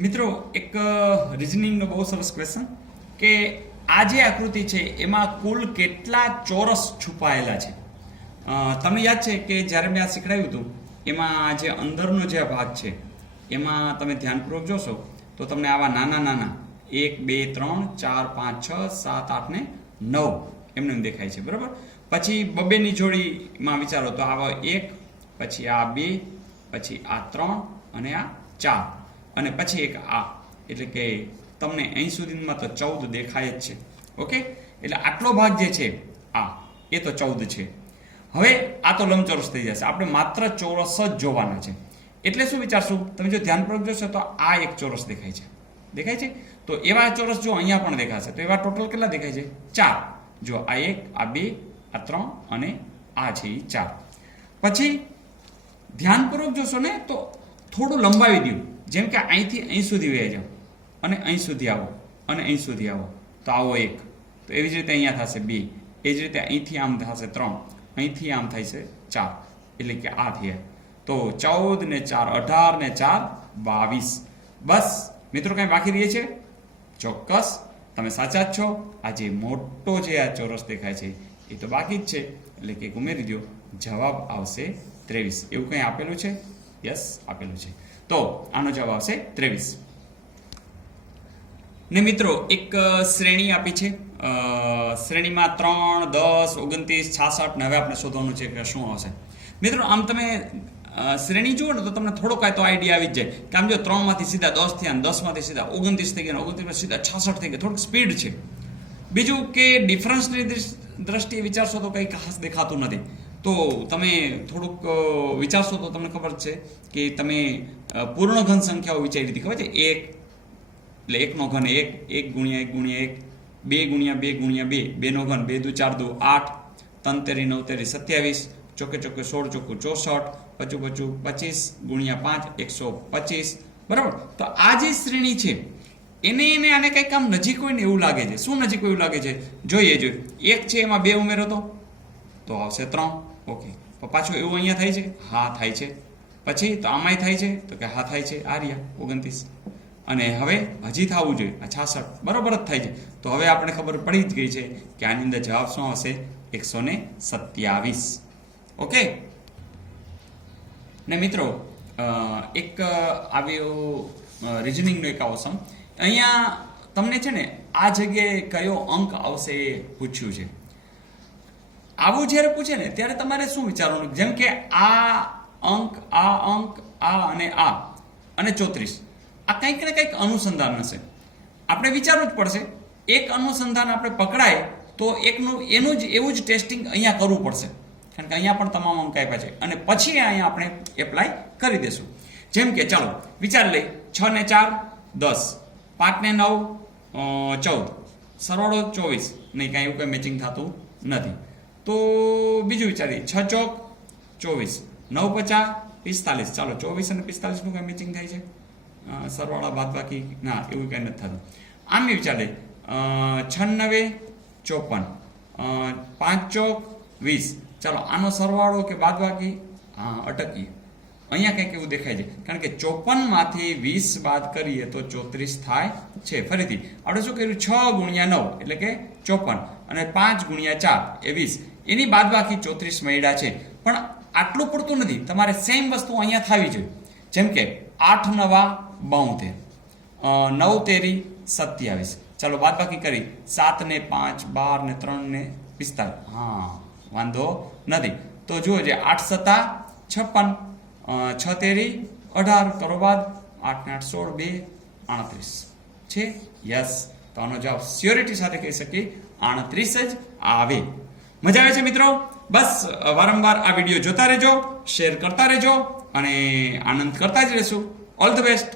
મિત્રો એક રિઝનિંગનો બહુ સરસ ક્વેશ્ચન કે આ જે આકૃતિ છે એમાં કુલ કેટલા ચોરસ છુપાયેલા છે. તમને યાદ છે કે જ્યારે મેં આ શીખડાવ્યું હતું એમાં જે અંદરનો જે ભાગ છે એમાં તમે ધ્યાનપૂર્વક જોશો તો તમને આવા નાના નાના 1 2 3 4 5 6 7 8 ને 9 એમને એમ દેખાય છે, બરાબર. પછી બબેની જોડીમાં વિચારો તો આવા 1, પછી આ 2, પછી આ 3 અને આ 4 અને પછી એક આ, એટલે કે તમને અહીં સુધીમાં તો 14 દેખાય જ છે. ઓકે, એટલે આટલો ભાગ જે છે આ એ તો 14 છે. હવે આ તો લંબચોરસ થઈ જશે, આપણે માત્ર ચોરસ જ જોવાના છે. એટલે શું વિચારશું, તમે જો ધ્યાનપૂર્વક જોશો તો આ એક ચોરસ દેખાય છે. તો એવા ચોરસ જો અહીંયા પણ દેખાશે તો એવા ટોટલ કેટલા દેખાય છે? 4. જો આ 1, આ 2, આ 3 અને આ છે એ 4. પછી ધ્યાનપૂર્વક જોશો ને તો થોડું લંબાવી દઉં, જેમ કે અહીંથી અહીં સુધી વહી જાઓ અને અહીં સુધી આવો અને અહીં સુધી આવો તો આવો 1, તો એવી જ રીતે અહીંયા થશે 2, એ જ રીતે અહીંથી આમ થશે 3, અહીંથી આમ થાય છે 4, એટલે કે આ થયા. તો 14 ને 4 18 ને 4 22. બસ મિત્રો, કાંઈ બાકી રહે છે? ચોક્કસ તમે સાચા જ છો. આ જે મોટો જે આ ચોરસ દેખાય છે એ તો બાકી જ છે, એટલે કે ઉમેરી દો, જવાબ આવશે 23. એવું કંઈ આપેલું છે? યસ, આપેલું છે. તો આનો જવાબ આવશે 23. ને મિત્રો એક શ્રેણી આપી છે, શ્રેણીમાં 3, 10, 29, 66 ને હવે આપણે શોધવાનું છે કે શું આવશે. મિત્રો આમ તમે શ્રેણી જુઓ ને તો તમને થોડો કાંઈ તો આઈડિયા આવી જ જાય કે આમ જો 3 માંથી સીધા 10 થયા, 10 માંથી સીધા 29 થઈ ગયા, 29 માંથી સીધા 66 થઈ ગયા, થોડીક સ્પીડ છે. બીજું કે ડિફરન્સની દ્રષ્ટિએ વિચારશો તો કંઈ ખાસ દેખાતું નથી. તો તમે થોડુંક વિચારશો તો તમને ખબર છે કે તમે પૂર્ણ ઘન સંખ્યાઓ વિચારી હતી, ખબર છે? 1 એટલે 1 નો ઘન 1, 1 ગુણ્યા 1 ગુણ્યા 1, 2 ગુણ્યા 2 ગુણ્યા 2, 2 નો ઘન 2 દુ 4 દુ 8, 3 તેરી 9 તેરી 27, ચોકે ચોકે 16 ચોખ્ખું 64, પચું 25 ગુણ્યા 5 125, બરાબર. તો આ જે શ્રેણી છે એને આને કંઈક આમ નજીક હોય ને એવું લાગે છે. શું નજીક હોય એવું લાગે છે? જોઈએ 1 છે એમાં 2 ઉમેરો તો આવશે 3. ઓકે, તો પાછું એવું અહીંયા થાય છે? હા થાય છે. પછી તો આમાંય થાય છે? તો કે હા થાય છે. આ રહ્યા 29 અને હવે હજી થવું જોઈએ આ 66, બરાબર જ થાય છે. તો હવે આપણે ખબર પડી જ ગઈ છે કે આની અંદર જવાબ શું આવશે? 127. ઓકે. ને મિત્રો એક આવ્યો રિઝનિંગનો એક આવો સમ, અહીંયા તમને છે ને આ જગ્યાએ કયો અંક આવશે એ પૂછ્યું છે. આવું જ્યારે પૂછે ને ત્યારે તમારે શું વિચારવાનું, જેમ કે આ અંક અને 34, આ કંઈક ને કંઈક અનુસંધાન હશે. આપણે વિચારવું જ પડશે. એક અનુસંધાન આપણે પકડાય તો એનું જ એવું જ ટેસ્ટિંગ અહીંયા કરવું પડશે, કારણ કે અહીંયા પણ તમામ અંક આપ્યા છે અને પછી અહીંયા આપણે એપ્લાય કરી દેશું. જેમ કે ચાલો વિચાર લઈ, 6 ને 4 10, 5 ને 9 14, સરવાળો 24. નહીં, કાંઈ એવું કંઈ મેચિંગ થતું નથી. તો બીજું વિચારીએ, 6 ચોક 24, 9 50 45. ચાલો 24 અને 45 નું કંઈ મેચિંગ થાય છે? સરવાળા બાદ બાકી ના, એવું કંઈ નથી થતું. આમ વિચાર લઈ, 6 9 54, 5 ચોક 20. ચાલો આનો સરવાળો કે બાદ બાકી, હા અટકીએ. અહીંયા કંઈક એવું દેખાય છે, કારણ કે 54 માંથી 20 બાદ કરીએ તો 34 થાય છે. ફરીથી આપણે શું કર્યું? 6 ગુણ્યા 9 એટલે કે 54 અને 5 ગુણ્યા 4 એ 20, એની બાદ બાકી 34 મળ્યા છે. પણ આટલું પૂરતું નથી, તમારે સેમ વસ્તુ અહીંયા થવી જોઈએ. જેમ કે 8 9 72, 9 તેરી 27. ચાલો બાદ બાકી કરી, 7 ને 5 12 ને 3 ને 45. હા વાંધો નથી. તો જુઓ જે 8 7 56, 6 તેરી 18, કરો બાદ 8 ને 8 16, 2 38 છે. યસ, તો આનો જવાબ સ્યોરિટી સાથે કહી શકીએ 38 જ આવે. મજા આવે છે મિત્રો? બસ વારંવાર આ વિડીયો જોતા રહેજો, શેર કરતા રહેજો અને આનંદ કરતા જ રહેશું. All the best.